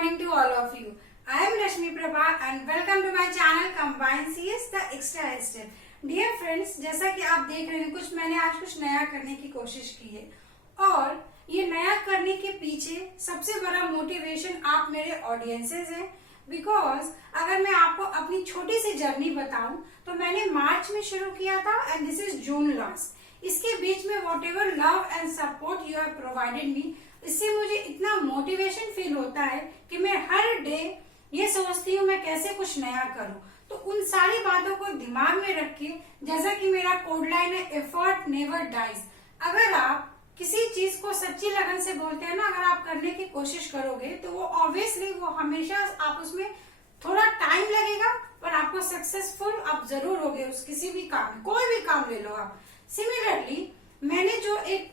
morning to all of you. I am Rashmi Prabha and welcome to my channel Combine CS the Extra Step. Dear friends, जैसा कि आप देख रहे हैं मैंने आज कुछ नया करने की कोशिश की है और ये नया करने के पीछे सबसे बड़ा मोटिवेशन आप मेरे ऑडियंसेस हैं। बिकॉज अगर मैं आपको अपनी छोटी सी जर्नी बताऊं तो मैंने मार्च में शुरू किया था and this is June last. इसके बीच में whatever love and support you have provided me, इससे मुझे इतना मोटिवेशन फील होता है कि मैं हर डे ये सोचती हूँ मैं कैसे कुछ नया करूँ। तो उन सारी बातों को दिमाग में रख के, जैसा कि मेरा कोड लाइन है, एफर्ट नेवर डाइज। अगर आप किसी चीज को सच्ची लगन से बोलते हैं ना, अगर आप करने की कोशिश करोगे तो वो ऑब्वियसली वो हमेशा आप उसमें थोड़ा टाइम लगेगा पर आपको सक्सेसफुल आप जरूर होगे उस किसी भी काम, कोई भी काम ले लो आप। सिमिलरली मैंने जो एक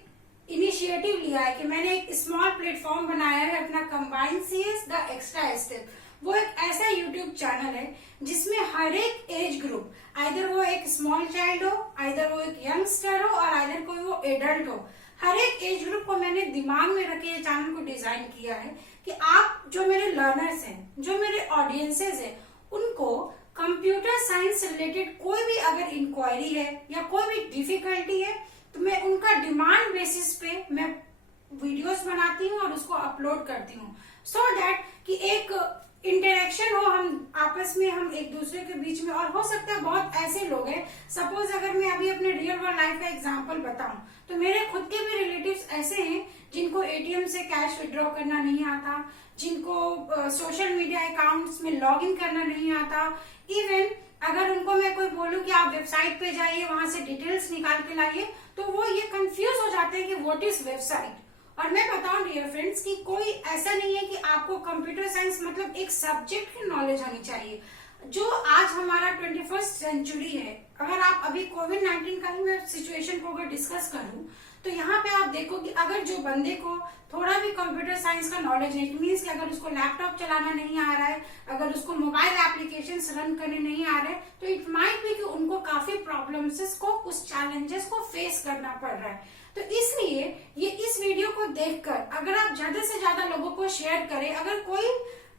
इनिशिएटिव लिया है कि मैंने एक स्मॉल प्लेटफॉर्म बनाया है अपना combine CS the extra step. वो एक ऐसा यूट्यूब चैनल है जिसमें हर एक एज ग्रुप, आइदर वो एक स्मॉल चाइल्ड हो, आइदर वो एक यंगस्टर हो और आइदर कोई वो एडल्ट हो, हर एक एज ग्रुप को मैंने दिमाग में रख के ये चैनल को डिजाइन किया है कि आप जो मेरे लर्नर्स हैं, जो मेरे ऑडियंसेस हैं, उनको कंप्यूटर साइंस से रिलेटेड कोई भी अगर इंक्वायरी है या कोई भी डिफिकल्टी है तो मैं उनका डिमांड बेसिस पे मैं वीडियोस बनाती हूँ और उसको अपलोड करती हूँ सो दैट कि एक इंटरेक्शन हो हम आपस में, हम एक दूसरे के बीच में। और हो सकता है बहुत ऐसे लोग हैं, सपोज अगर मैं अभी अपने रियल वर्ल्ड लाइफ का एग्जांपल बताऊं तो मेरे खुद के भी रिलेटिव्स ऐसे हैं जिनको एटीएम से कैश विड्रॉ करना नहीं आता, जिनको सोशल मीडिया अकाउंट्स में लॉग इन करना नहीं आता। इवन अगर उनको मैं कोई बोलूं कि आप वेबसाइट पे जाइए, वहां से डिटेल्स निकाल के लाइए, तो वो ये कंफ्यूज हो जाते हैं कि व्हाट इज वेबसाइट। और मैं बताऊं डियर फ्रेंड्स कि कोई ऐसा नहीं है कि आपको कंप्यूटर साइंस मतलब एक सब्जेक्ट की नॉलेज होनी चाहिए। जो आज हमारा 21st सेंचुरी है, अगर आप अभी कोविड-19 का ही मैं सिचुएशन को अगर डिस्कस करूं तो यहाँ पे आप देखो कि अगर जो बंदे को थोड़ा भी कंप्यूटर साइंस का नॉलेज नहीं, इट मीन्स कि अगर उसको लैपटॉप चलाना नहीं आ रहा है, अगर उसको मोबाइल एप्लीकेशंस रन करने नहीं आ रहे, तो इट माइट बी कि उनको काफी प्रॉब्लम्स को, उस चैलेंजेस को फेस करना पड़ रहा है। तो इसलिए ये इस वीडियो को देखकर अगर आप ज्यादा से ज्यादा लोगों को शेयर करें, अगर कोई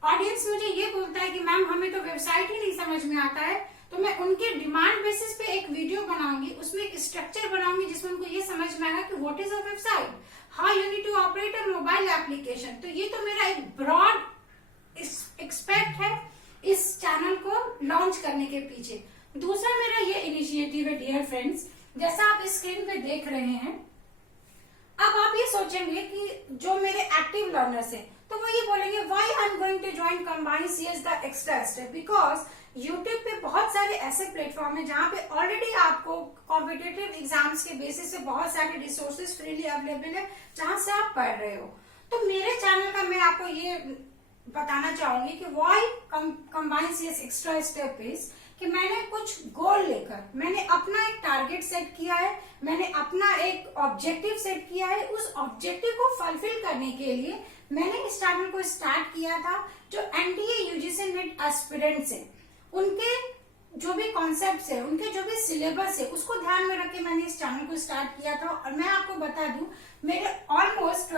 ऑडियंस मुझे ये बोलता है कि मैम हमें तो वेबसाइट ही नहीं समझ में आता है, तो मैं उनके डिमांड बेसिस पे एक वीडियो बनाऊंगी, उसमें एक स्ट्रक्चर बनाऊंगी जिसमें उनको ये समझ में आएगा कि what is a website, how you need to operate a mobile application. तो ये तो मेरा एक ब्रॉड एक्सपेक्ट है इस चैनल को लॉन्च करने के पीछे। दूसरा मेरा ये इनिशिएटिव है डियर फ्रेंड्स, जैसा आप स्क्रीन पे देख रहे हैं। अब आप ये सोचेंगे कि जो मेरे एक्टिव लर्नर्स हैं तो वो ये बोलेंगे why I am going to join combine CS the extra step, because YouTube पे बहुत सारे ऐसे प्लेटफॉर्म है जहाँ पे ऑलरेडी आपको कॉम्पिटिटिव एग्जाम्स के बेसिस से बहुत सारे रिसोर्सेज फ्रीली अवेलेबल है जहाँ से आप पढ़ रहे हो। तो मेरे चैनल का मैं आपको ये बताना चाहूंगी कि why combine CS extra step is कि मैंने कुछ गोल लेकर, मैंने अपना एक टारगेट सेट किया है, मैंने अपना एक ऑब्जेक्टिव सेट किया है। उस ऑब्जेक्टिव को फुलफिल करने के लिए मैंने इस चैनल को स्टार्ट किया था। जो एनटीए यूजीसी नेट एस्पिरेंट्स हैं, उनके जो भी कॉन्सेप्ट्स है, उनके जो भी सिलेबस है, उसको ध्यान में रख के मैंने इस चैनल को स्टार्ट किया था। और मैं आपको बता दूं मेरे ऑलमोस्ट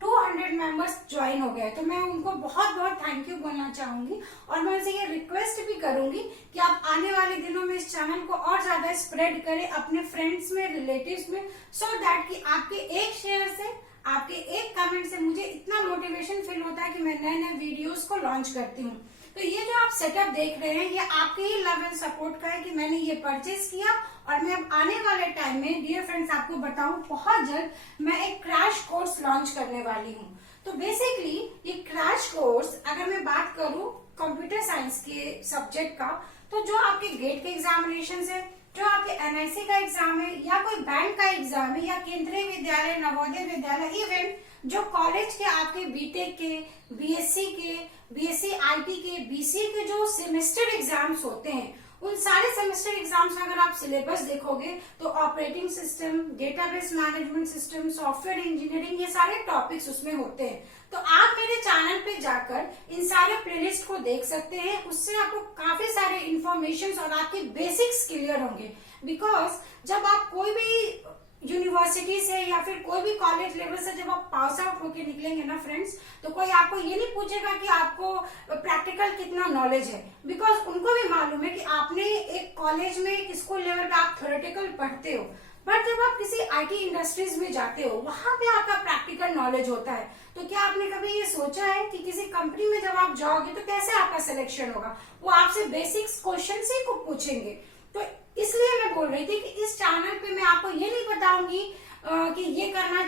200 मेंबर्स ज्वाइन हो गए, तो मैं उनको बहुत बहुत थैंक यू बोलना चाहूंगी। और मैं उनसे ये रिक्वेस्ट भी करूंगी कि आप आने वाले दिनों में इस चैनल को और ज्यादा स्प्रेड करें अपने फ्रेंड्स में, रिलेटिव्स में, सो दैट कि आपके एक शेयर से, आपके एक कमेंट से मुझे इतना मोटिवेशन फील होता है कि मैं नए नए वीडियोस को लॉन्च करती हूँ। तो ये जो आप सेटअप देख रहे हैं ये आपके ही लव एंड सपोर्ट का है कि मैंने ये परचेज किया। और मैं अब आने वाले टाइम में डियर फ्रेंड्स आपको बताऊं बहुत जल्द मैं एक क्रैश कोर्स लॉन्च करने वाली हूँ। तो बेसिकली ये क्रैश कोर्स, अगर मैं बात करूँ कंप्यूटर साइंस के सब्जेक्ट का, तो जो आपके गेट के एग्जामिनेशन है, जो आपके एनआईसी का एग्जाम है, या कोई बैंक का एग्जाम है, या केंद्रीय विद्यालय, नवोदय विद्यालय, इवन जो कॉलेज के आपके बीटेक के, बीएससी के, बीएससी आईटी के, बीसीए के जो सेमेस्टर एग्जाम्स होते हैं, उन सारे सेमेस्टर एग्जाम्स में अगर आप सिलेबस देखोगे तो operating system, database management system, software engineering, ये सारे टॉपिक्स उसमें होते हैं। तो आप मेरे चैनल पे जाकर इन सारे प्लेलिस्ट को देख सकते हैं, उससे आपको काफी सारे इंफॉर्मेशन और आपके बेसिक्स क्लियर होंगे। बिकॉज जब आप कोई भी यूनिवर्सिटी से या फिर कोई भी कॉलेज लेवल से जब आप पास आउट होके निकलेंगे ना फ्रेंड्स, तो कोई आपको ये नहीं पूछेगा कि आपको प्रैक्टिकल कितना नॉलेज है, बिकॉज उनको भी मालूम है कि आपने एक कॉलेज में एक स्कूल लेवल पे आप थ्योरेटिकल पढ़ते हो, बट जब आप किसी आईटी इंडस्ट्रीज में जाते हो वहां पे आपका प्रैक्टिकल नॉलेज होता है। तो क्या आपने कभी ये सोचा है कि किसी कंपनी में जब आप जाओगे तो कैसे आपका सिलेक्शन होगा? वो आपसे बेसिक्स क्वेश्चन ही को पूछेंगे। तो इसलिए मैं बोल रही थी कि इस चैनल पे मैं आपको ये नहीं बताऊंगी कि ये करना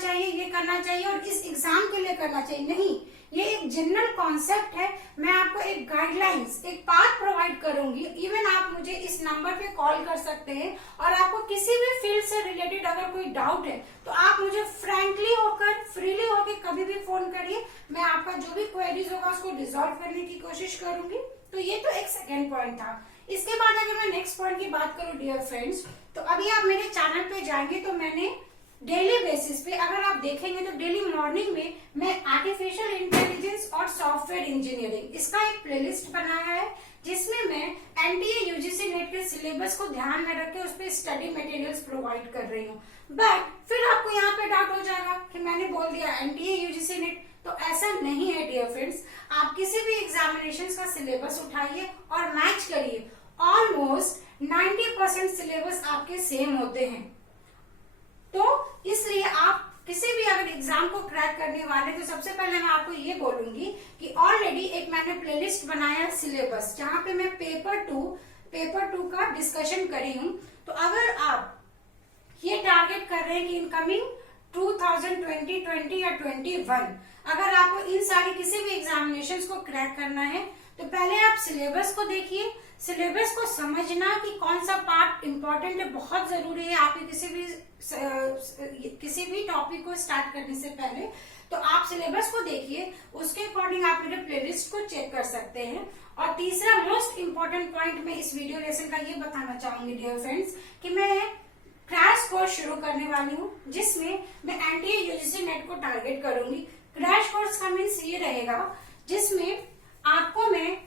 चाहिए और इस एग्जाम के लिए करना चाहिए, नहीं। ये एक जनरल कॉन्सेप्ट है। मैं आपको एक गाइडलाइंस, एक पाथ प्रोवाइड करूंगी। इवन आप मुझे इस नंबर पे कॉल कर सकते हैं और आपको किसी भी फील्ड से रिलेटेड अगर कोई डाउट है तो आप मुझे फ्रैंकली होकर, फ्रीली होकर कभी भी फोन करिए। मैं आपका जो भी क्वेरीज होगा उसको डिसॉल्व करने की कोशिश करूंगी। तो ये तो एक सेकेंड पॉइंट था। इसके बाद अगर मैं नेक्स्ट पॉइंट की बात करूं डियर फ्रेंड्स, तो अभी आप मेरे चैनल पे जाएंगे तो मैंने डेली बेसिस पे, अगर आप देखेंगे तो डेली मॉर्निंग में मैं आर्टिफिशियल इंटेलिजेंस और सॉफ्टवेयर इंजीनियरिंग इसका एक प्लेलिस्ट बनाया है, जिसमें मैं एनटीए यूजीसी नेट के सिलेबस को ध्यान में रख के उस पर स्टडी मटेरियल्स प्रोवाइड कर रही हूँ। बट फिर आपको यहाँ पे डाउट हो जाएगा कि मैंने बोल दिया एनटीए यूजीसी नेट, तो ऐसा नहीं है डियर फ्रेंड्स। आप किसी भी एग्जामिनेशन का सिलेबस उठाइए और मैच करिए, ऑलमोस्ट 90% सिलेबस आपके सेम होते हैं। तो इसलिए आप किसी भी अगर एग्जाम को क्रैक करने वाले, तो सबसे पहले मैं आपको ये बोलूंगी कि ऑलरेडी एक मैंने प्लेलिस्ट बनाया सिलेबस, जहां पे मैं पेपर टू का डिस्कशन करी हूं। तो अगर आप ये टारगेट कर रहे हैं कि इनकमिंग 2020, 20 या 21 अगर आपको इन सारी किसी भी एग्जामिनेशंस को क्रैक करना है, तो पहले आप सिलेबस को देखिए। सिलेबस को समझना कि कौन सा पार्ट इंपॉर्टेंट है बहुत जरूरी है आपके किसी भी टॉपिक को स्टार्ट करने से पहले। तो आप सिलेबस को देखिए, उसके अकॉर्डिंग आप मेरे प्लेलिस्ट को चेक कर सकते हैं। और तीसरा मोस्ट इम्पोर्टेंट पॉइंट मैं इस वीडियो लेसन का ये बताना चाहूंगी डियर फ्रेंड्स कि मैं क्रैश कोर्स शुरू करने वाली हूँ, जिसमें मैं एनटीए यूजीसी नेट को टारगेट करूंगी। क्रैश कोर्स का मीन्स ये रहेगा जिसमें आपको मैं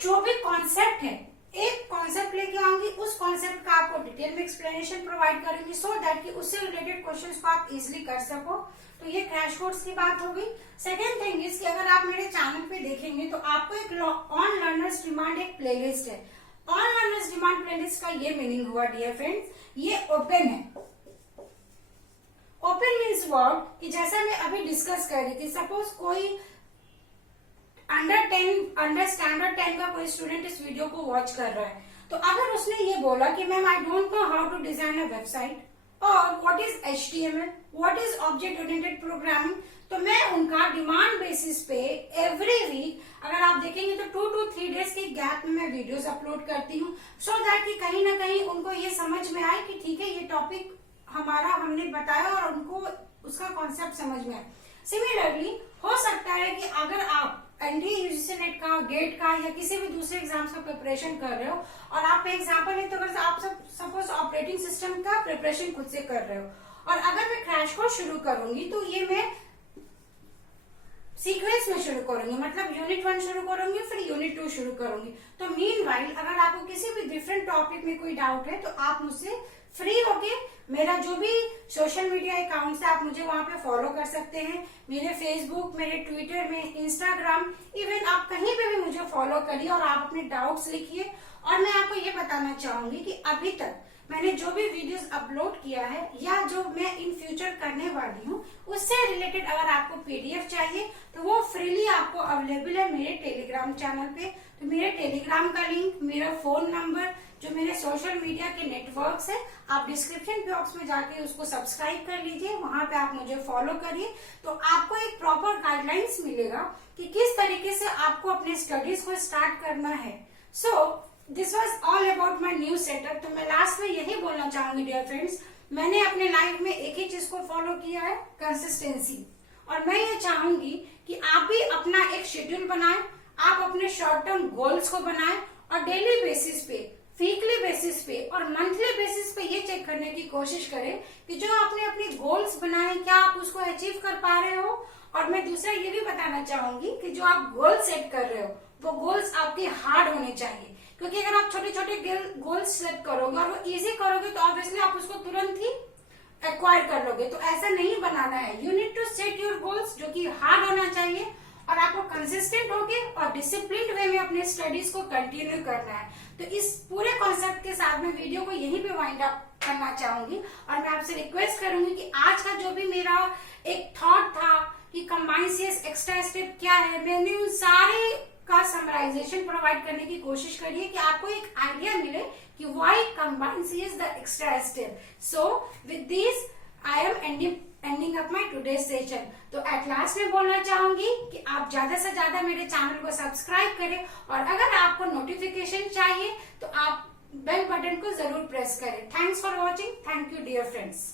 जो भी कॉन्सेप्ट है, एक कॉन्सेप्ट लेके आऊंगी, उस कॉन्सेप्ट का आपको डिटेल में एक्सप्लेनेशन प्रोवाइड करूंगी, सो दैट कि उससे रिलेटेड क्वेश्चंस को आप इजीली कर सको। तो ये क्रैश कोर्स की बात हो गई। सेकेंड थिंग इज कि अगर आप मेरे चैनल पे देखेंगे तो आपको एक ऑन लर्नर्स डिमांड एक प्लेलिस्ट है। ऑन लर्नर्स डिमांड प्लेलिस्ट का ये मीनिंग हुआ डियर फ्रेंड्स, ये ओपन है। ओपन मीन्स व्हाट कि जैसा मैं अभी डिस्कस कर रही थी, सपोज कोई अंडर स्टैंडर्ड 10 का कोई स्टूडेंट इस वीडियो को वॉच कर रहा है, तो अगर उसने ये बोला कि ma'am I don't know how to design a website और what is HTML, what is object oriented programming, तो मैं उनका डिमांड बेसिस पे एवरी वीक, अगर आप देखेंगे तो 2 to 3 डेज के गैप में मैं वीडियोस अपलोड करती हूँ, सो दैट कि कहीं ना कहीं उनको ये समझ में आए कि ठीक है ये टॉपिक हमारा हमने बताया और उनको उसका कॉन्सेप्ट समझ में आए। सिमिलरली हो सकता है कि अगर आप एनटीए यूजीसी नेट का, गेट का या किसी भी दूसरे एग्जाम्स का प्रिपरेशन कर रहे हो और आप एग्जाम्पल है, तो अगर आप सपोज ऑपरेटिंग सिस्टम का प्रिपरेशन खुद से कर रहे हो और अगर मैं क्रैश कोर्स शुरू करूंगी तो ये मैं सीक्वेंस में शुरू करूंगी, मतलब यूनिट 1 शुरू करूंगी फिर यूनिट 2 शुरू करूंगी। तो मीनवाइल अगर आपको किसी भी डिफरेंट टॉपिक में कोई डाउट है तो आप मुझसे फ्री होके मेरा जो भी सोशल मीडिया अकाउंट है आप मुझे वहां पे फॉलो कर सकते हैं। मेरे फेसबुक, मेरे ट्विटर में, इंस्टाग्राम, इवन आप कहीं पे भी मुझे फॉलो करिए और आप अपने डाउट्स लिखिए। और मैं आपको ये बताना चाहूंगी कि अभी तक मैंने जो भी वीडियोस अपलोड किया है या जो मैं इन फ्यूचर करने वाली हूँ उससे रिलेटेड अगर आपको PDF चाहिए तो वो फ्रीली आपको अवेलेबल है मेरे टेलीग्राम चैनल पे। तो मेरे टेलीग्राम का लिंक, मेरा फोन नंबर, जो मेरे सोशल मीडिया के नेटवर्क्स है, आप डिस्क्रिप्शन बॉक्स में जाके उसको सब्सक्राइब कर लीजिए, वहां पे आप मुझे फॉलो करिए। तो आपको एक प्रॉपर गाइडलाइंस मिलेगा कि किस तरीके से आपको अपने स्टडीज को स्टार्ट करना है। So this was all about my new setup. तो मैं लास्ट में यही बोलना चाहूंगी डियर फ्रेंड्स, मैंने अपने लाइफ में एक ही चीज को फॉलो किया है, कंसिस्टेंसी। और मैं ये चाहूंगी कि आप भी अपना एक शेड्यूल बनाएं, आप अपने शॉर्ट टर्म गोल्स को बनाएं और डेली बेसिस पे, वीकली बेसिस पे और मंथली बेसिस पे ये चेक करने की कोशिश करें कि जो आपने अपने गोल्स बनाए क्या आप उसको अचीव कर पा रहे हो। और मैं दूसरा ये भी बताना चाहूंगी कि जो आप गोल सेट कर रहे हो वो गोल्स आपके हार्ड होने चाहिए, क्योंकि अगर आप छोटे छोटे गोल्स सेट करोगे और वो इजी करोगे तो ऑब्वियसली आप उसको तुरंत ही एक्वायर कर लोगे। तो ऐसा नहीं बनाना है। You need to set your goals जो कि हार्ड होना चाहिए और आपको कंसिस्टेंट होके और डिसिप्लिन वे में अपने स्टडीज को कंटिन्यू करना है। तो इस पूरे कॉन्सेप्ट के साथ मैं वीडियो को यहीं पे वाइंड अप करना चाहूंगी और मैं आपसे रिक्वेस्ट करूंगी कि आज का जो भी मेरा एक थॉट था कि कंबाइंड सीएस एक्स्ट्रा स्टेप क्या है, मैंने उन सारे का समराइजेशन प्रोवाइड करने की कोशिश करी है कि आपको एक आइडिया मिले कि why combined CS the extra step. So with this I am ending up my today session. तो एट लास्ट में बोलना चाहूंगी कि आप ज्यादा से ज्यादा मेरे चैनल को सब्सक्राइब करें और अगर आपको नोटिफिकेशन चाहिए तो आप बेल बटन को जरूर प्रेस करें। Thanks for watching. Thank you dear friends.